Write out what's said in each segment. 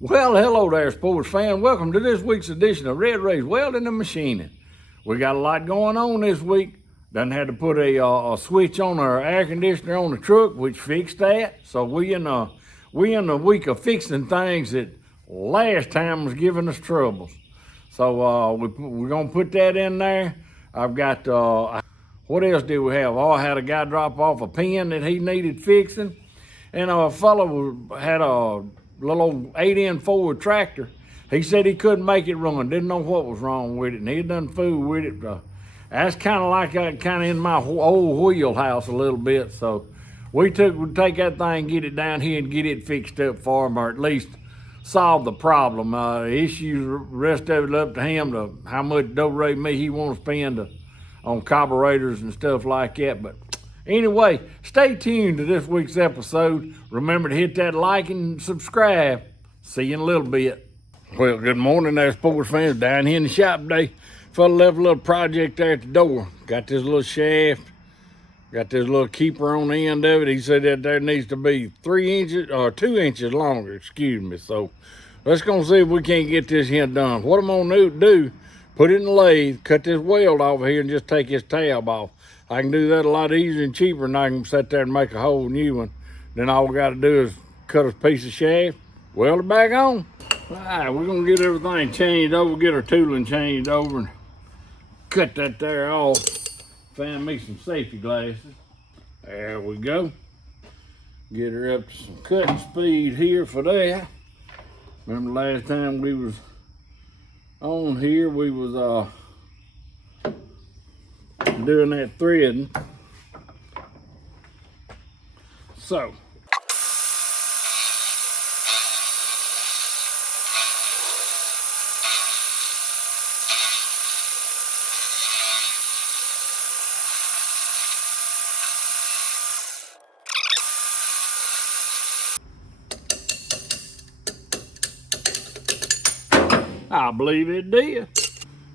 Well, hello there, sports fan. Welcome to this week's edition of Red Ray's Welding and Machining. We got a lot going on this week. Done had to put a switch on our air conditioner on the truck, which fixed that. So we in the week of fixing things that last time was giving us troubles. So we're gonna put that in there. I've got what else did we have? Oh, I had a guy drop off a pin that he needed fixing, and a fellow had a little old 8-in Ford tractor. He said he couldn't make it run, didn't know what was wrong with it, and he done fooled with it. That's kind of like kind of in my old wheelhouse a little bit. So we would take that thing, get it down here, and get it fixed up for him, or at least solve the problem. Issues, rest of it up to him, to how much dough rate me he wants to spend on carburetors and stuff like that. But anyway, stay tuned to this week's episode. Remember to hit that like and subscribe. See you in a little bit. Well, good morning there, sports fans. Down here in the shop today. Fella left a little project there at the door. Got this little shaft. Got this little keeper on the end of it. He said that there needs to be 3 inches or 2 inches longer, excuse me. So let's go see if we can't get this here done. What I'm gonna do, put it in the lathe, cut this weld off here and just take this tab off. I can do that a lot easier and cheaper than I can sit there and make a whole new one. Then all we got to do is cut a piece of shaft, weld it back on. All right, we're going to get everything changed over, get our tooling changed over, and cut that there off. Found me some safety glasses. There we go. Get her up to some cutting speed here for that. Remember last time we was on here, we was doing that threading. So I believe it did.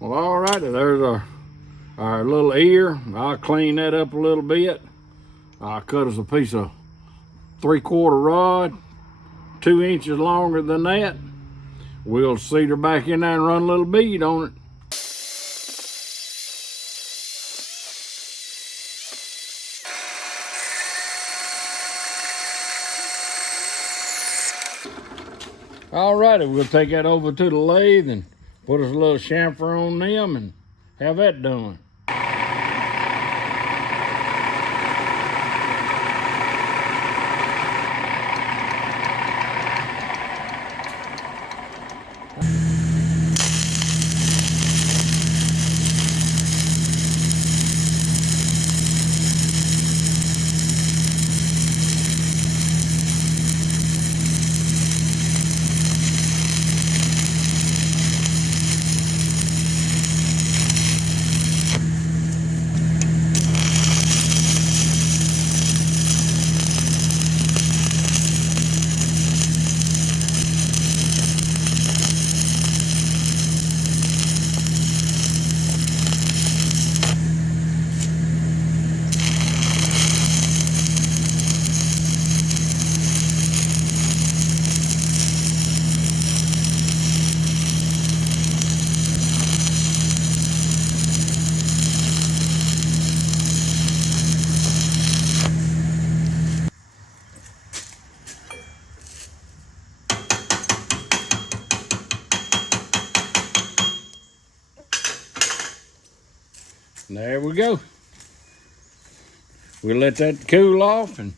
Well, all right, there's our little ear. I'll clean that up a little bit. I cut us a piece of 3/4 rod, 2 inches longer than that. We'll seat her back in there and run a little bead on it. Alrighty, we'll take that over to the lathe and put us a little chamfer on them and have that done. There we go. We'll let that cool off and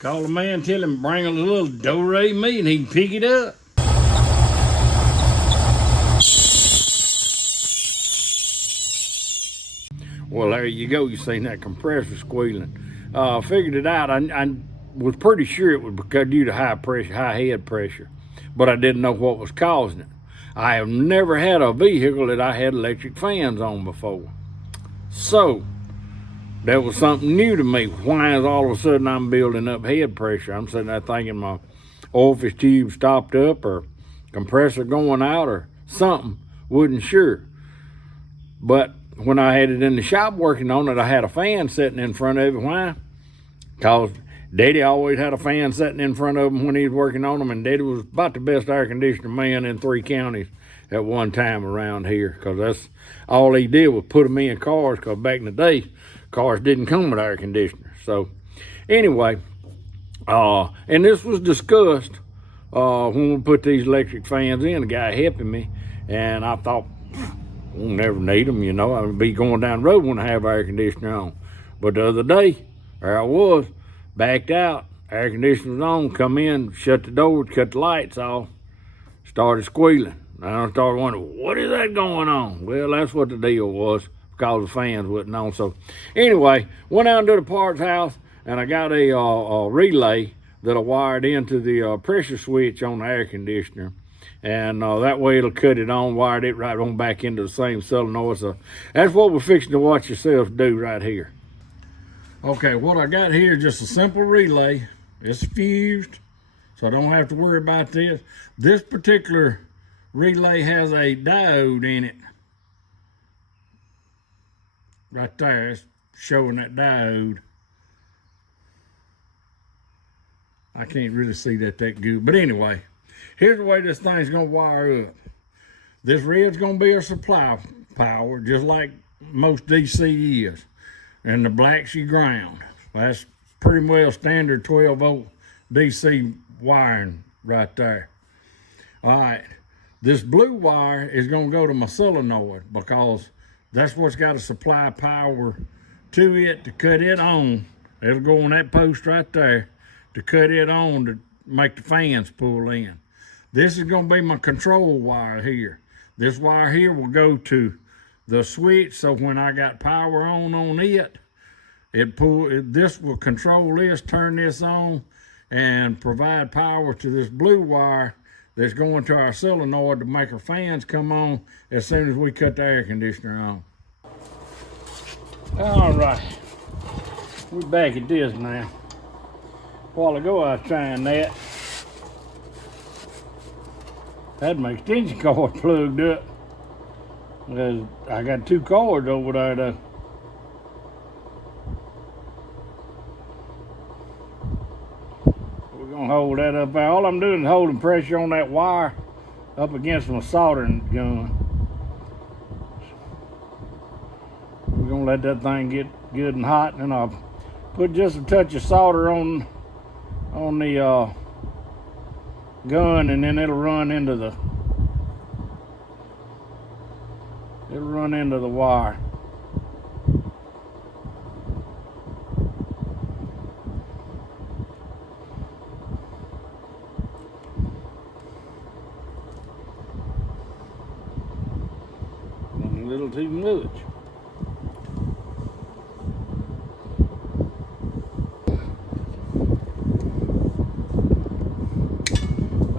call the man, tell him bring a little do-re meat and he can pick it up. Well, there you go. You seen that compressor squealing. Figured it out. I was pretty sure it was because due to high pressure, high head pressure, but I didn't know what was causing it. I have never had a vehicle that I had electric fans on before. So that was something new to me. Why is all of a sudden I'm building up head pressure? I'm sitting there thinking my orifice tube stopped up or compressor going out or something. Wasn't sure. But when I had it in the shop working on it, I had a fan sitting in front of it. Why? Because Daddy always had a fan sitting in front of him when he was working on them, and Daddy was about the best air conditioner man in 3 counties at one time around here, because that's all he did was put them in cars, because back in the day, cars didn't come with air conditioners. So anyway, and this was discussed when we put these electric fans in, the guy helping me, and I thought, we'll never need them, you know. I'll be going down the road when I have air conditioner on. But the other day, there I was, backed out, air conditioner was on, come in, shut the door, cut the lights off, started squealing. And I started wondering, what is that going on? Well, that's what the deal was, because the fans wasn't on. So anyway, went out to the parts house, and I got a relay that I wired into the pressure switch on the air conditioner. And that way it'll cut it on, wired it right on back into the same solenoid. So that's what we're fixing to watch yourselves do right here. Okay, what I got here is just a simple relay. It's fused, so I don't have to worry about this. This particular relay has a diode in it. Right there, it's showing that diode. I can't really see that good, but anyway, here's the way this thing's gonna wire up. This red's gonna be a supply power, just like most DC is. And the black's your ground. That's pretty well standard 12 volt DC wiring right there. All right, this blue wire is gonna go to my solenoid, because that's what's got to supply power to it to cut it on. It'll go on that post right there to cut it on to make the fans pull in. This is gonna be my control wire here. This wire here will go to the switch, so when I got power on it, this will control this, turn this on, and provide power to this blue wire that's going to our solenoid to make our fans come on as soon as we cut the air conditioner on. All right, we're back at this now. A while ago I was trying that. Had my extension cord plugged up. I got 2 cords over there though. We're gonna hold that up there. All I'm doing is holding pressure on that wire up against my soldering gun. We're gonna let that thing get good and hot, and then I'll put just a touch of solder on the gun, and then it'll run into the wire. A little too much.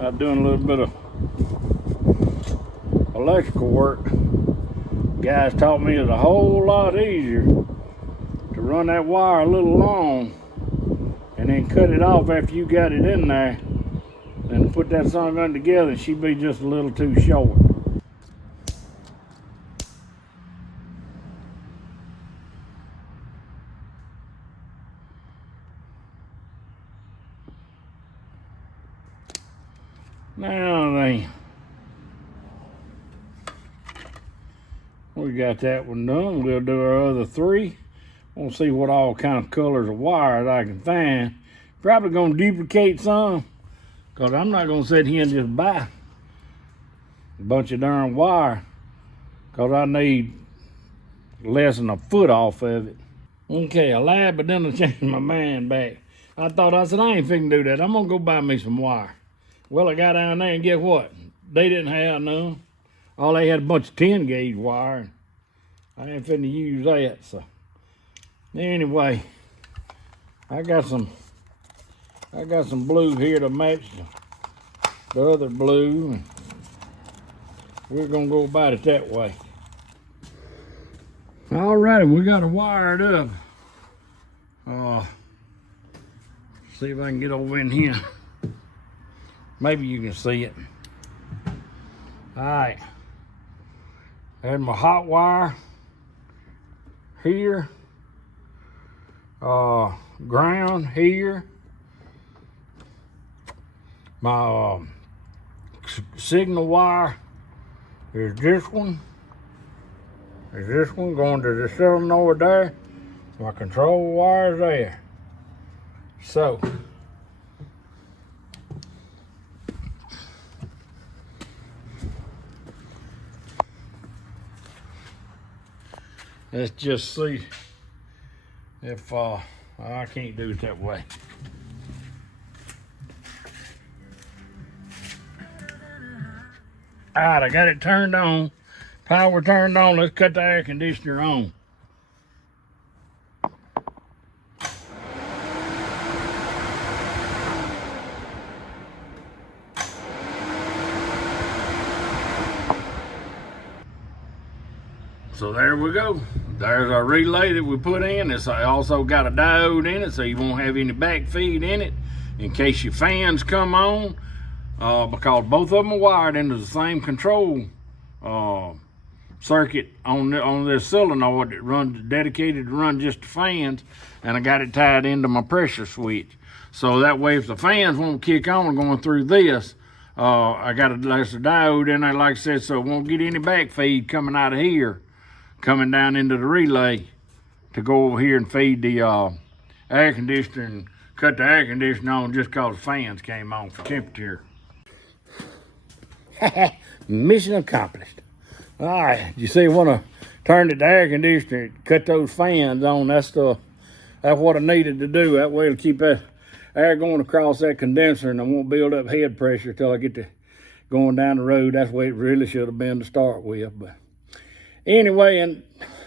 I'm doing a little bit of electrical work. Guys taught me it's a whole lot easier to run that wire a little long and then cut it off after you got it in there than to put that son gun together and she'd be just a little too short. Now then, we got that one done. We'll do our other 3. We'll see what all kind of colors of wires I can find. Probably gonna duplicate some, because I'm not gonna sit here and just buy a bunch of darn wire, because I need less than a foot off of it. Okay, I lied, but then I changed my mind back. I said, I ain't finna do that. I'm gonna go buy me some wire. Well, I got down there and guess what? They didn't have none. All they had a bunch of 10 gauge wire. I ain't finna use that, so. Anyway, I got some blue here to match the other blue. We're gonna go about it that way. All right, we got it wired up. See if I can get over in here. Maybe you can see it. All right. Had my hot wire here. Ground here. My signal wire is this one. Is this one going to the solenoid there? My control wire is there. So let's just see if I can't do it that way. All right, I got it turned on. Power turned on. Let's cut the air conditioner on. So there we go. There's our relay that we put in. It's also got a diode in it, so you won't have any back feed in it in case your fans come on, because both of them are wired into the same control circuit on this solenoid that runs dedicated to run just the fans, and I got it tied into my pressure switch. So that way, if the fans won't kick on going through this, I got there's a diode in there, like I said, so it won't get any back feed coming out of here, coming down into the relay to go over here and feed the air conditioner and cut the air conditioner on just because the fans came on for temperature. Mission accomplished. All right, you see, when I turned the air conditioner, cut those fans on, that's what I needed to do. That way it'll keep that air going across that condenser and I won't build up head pressure till I get to going down the road. That's the way it really should have been to start with. But anyway, and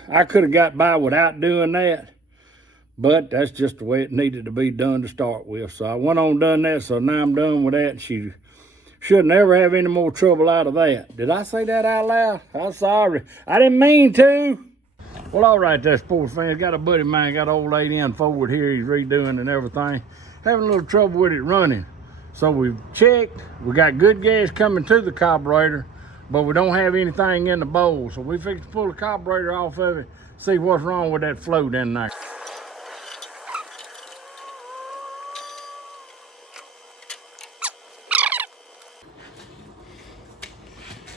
I could have got by without doing that, but that's just the way it needed to be done to start with. So I went on and done that, so now I'm done with that. She should never have any more trouble out of that. Did I say that out loud? I'm sorry. I didn't mean to. Well, all right, there, sports fans. Got a buddy of mine, got old 8N forward here. He's redoing and everything. Having a little trouble with it running. So we've checked. We got good gas coming to the carburetor, but we don't have anything in the bowl. So we fixed to pull the carburetor off of it, see what's wrong with that float in there.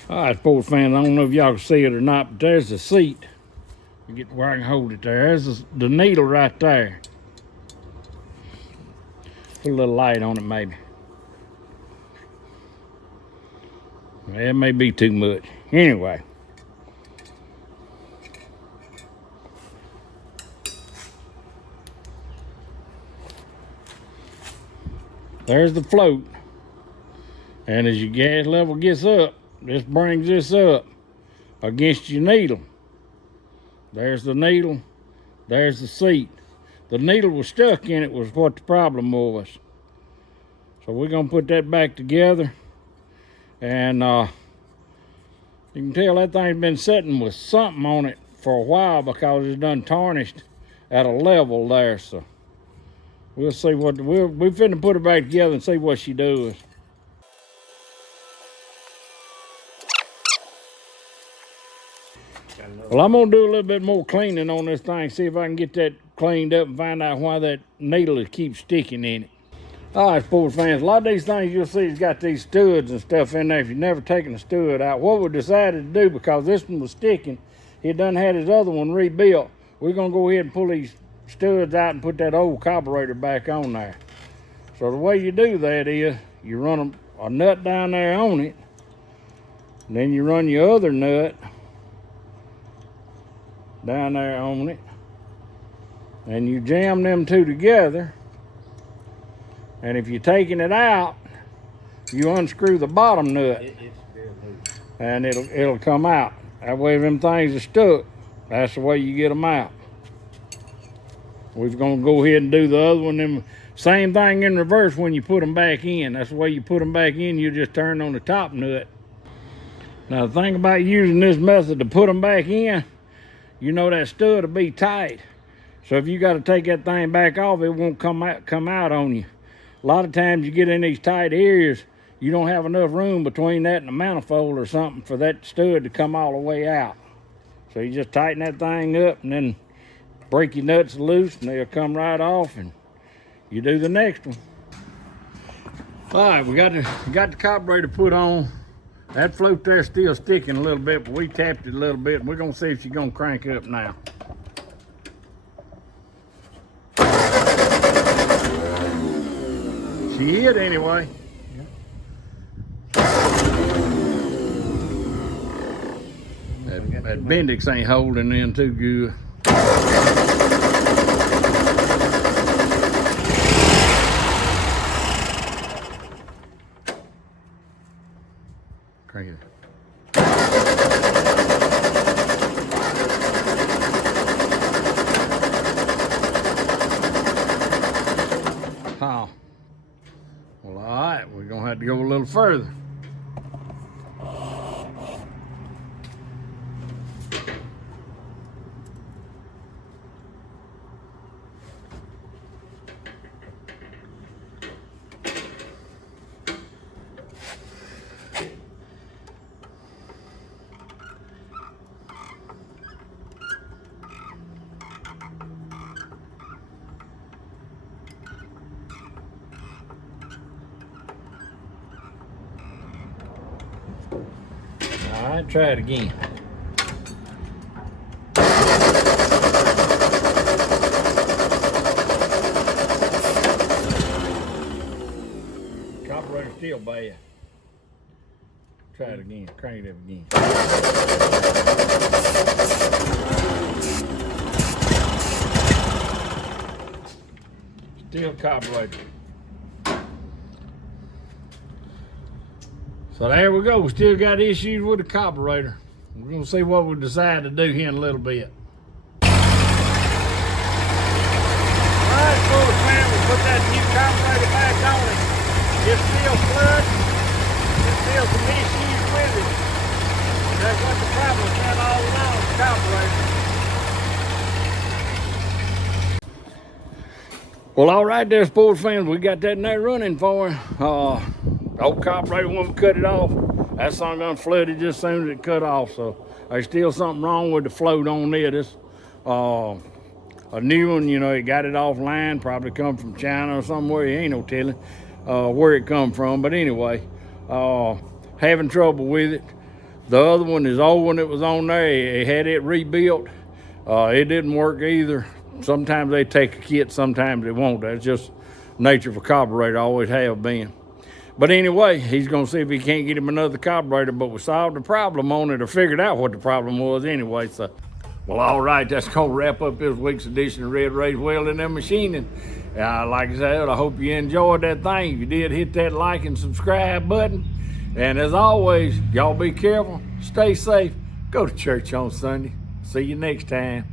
All right, sports fans, I don't know if y'all can see it or not, but there's the seat. You get where I can hold it there. There's the needle right there. Put a little light on it, maybe. It may be too much. Anyway. There's the float. And as your gas level gets up, this brings this up against your needle. There's the needle. There's the seat. The needle was stuck in it was what the problem was. So we're going to put that back together. And you can tell that thing's been sitting with something on it for a while because it's done tarnished at a level there. So we'll see what, we're finna put it back together and see what she does. Well, I'm gonna do a little bit more cleaning on this thing, see if I can get that cleaned up and find out why that needle keeps sticking in it. All right, sports fans, a lot of these things you'll see has got these studs and stuff in there if you've never taken a stud out. What we decided to do, because this one was sticking, he done had his other one rebuilt. We're gonna go ahead and pull these studs out and put that old carburetor back on there. So the way you do that is you run a nut down there on it, and then you run your other nut down there on it, and you jam them two together, and if you're taking it out, you unscrew the bottom nut and it'll come out. That way, if them things are stuck, that's the way you get them out. We're gonna go ahead and do the other one, then same thing in reverse when you put them back in. That's the way you put them back in. You just turn on the top nut. Now the thing about using this method to put them back in, you know that stud will be tight. So if you got to take that thing back off, it won't come out on you. A lot of times you get in these tight areas, you don't have enough room between that and the manifold or something for that stud to come all the way out. So you just tighten that thing up and then break your nuts loose and they'll come right off, and you do the next one. All right, we got the carburetor put on. That float there's still sticking a little bit, but we tapped it a little bit. We're gonna see if she's gonna crank up now. She hit anyway. That Bendix ain't holding in too good. Crank it. Oh. Well, all right, we're gonna have to go a little further. All right, try it again. Carburetor still bad. Try it again. Crank it up again. Still carburetor. So there we go. We still got issues with the carburetor. We're gonna see what we decide to do here in a little bit. All right, folks, man, we put that new carburetor back on it. It's still flooding. There's still some issues with it. That's what the problem's been all along, the carburetor. Well, all right there, sports fans. We got that in there running for it. Old carburetor, when we cut it off, that song done flooded just as soon as it cut off. So there's still something wrong with the float on it. It's a new one, you know, it got it offline, probably come from China or somewhere. You ain't no telling where it come from. But anyway, having trouble with it. The other one, is old one that was on there, it had it rebuilt. It didn't work either. Sometimes they take a kit, sometimes they won't. That's just nature of a carburetor, always have been. But anyway, he's gonna see if he can't get him another carburetor, but we solved the problem on it, or figured out what the problem was anyway. So, well, all right, that's gonna wrap up this week's edition of Red Ray's Welding and Machining. Like I said, I hope you enjoyed that thing. If you did, hit that like and subscribe button. And as always, y'all be careful, stay safe, go to church on Sunday. See you next time.